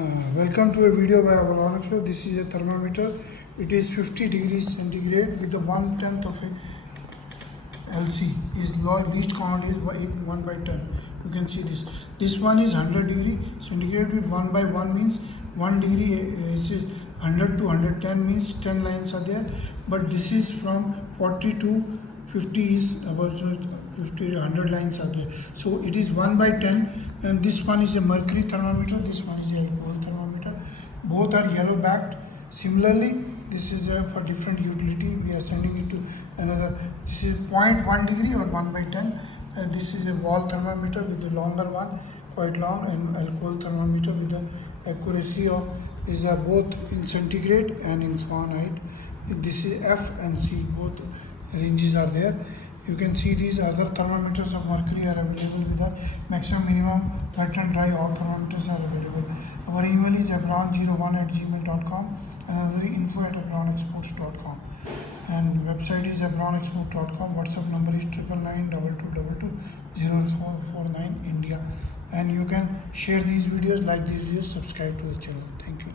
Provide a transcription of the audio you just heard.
Welcome to a video by Abron Exports. This is a thermometer. It is 50 degrees centigrade with the 1/10 of a LC. Is least count is 1 by 10. You can see this. This one is 100 degree centigrade with 1 by 1 means 1 degree is 100 to 110 means 10 lines are there. But this is from 40 to 50 is about 50 100 lines are there. So it is 1 by 10. And this one is a mercury thermometer, this one is a alcohol thermometer. Both are yellow backed. Similarly, this is for different utility. We are sending it to another. This is 0.1 degree or 1 by 10. And this is a wall thermometer with the longer one, quite long, and alcohol thermometer with the accuracy of, these are both in centigrade and in Fahrenheit. This is F and C, both ranges are there. You can see these other thermometers of mercury are available with a maximum, minimum, wet and dry. All thermometers are available. Our email is abron01@gmail.com and another info@abronexports.com, and website is abronexports.com. WhatsApp number is 9922220449 India. And you can share these videos, like these videos, subscribe to the channel. Thank you.